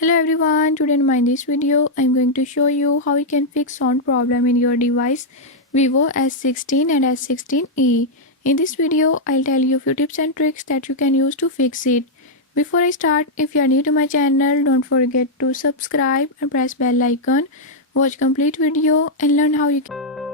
Hello everyone, today in this video I'm going to show you how you can fix sound problem in your device Vivo S16 and S16e. In this video I'll tell you a few tips and tricks that you can use to fix it. Before I start, if you are new to my channel, don't forget to subscribe and press bell icon. Watch complete video and learn how you can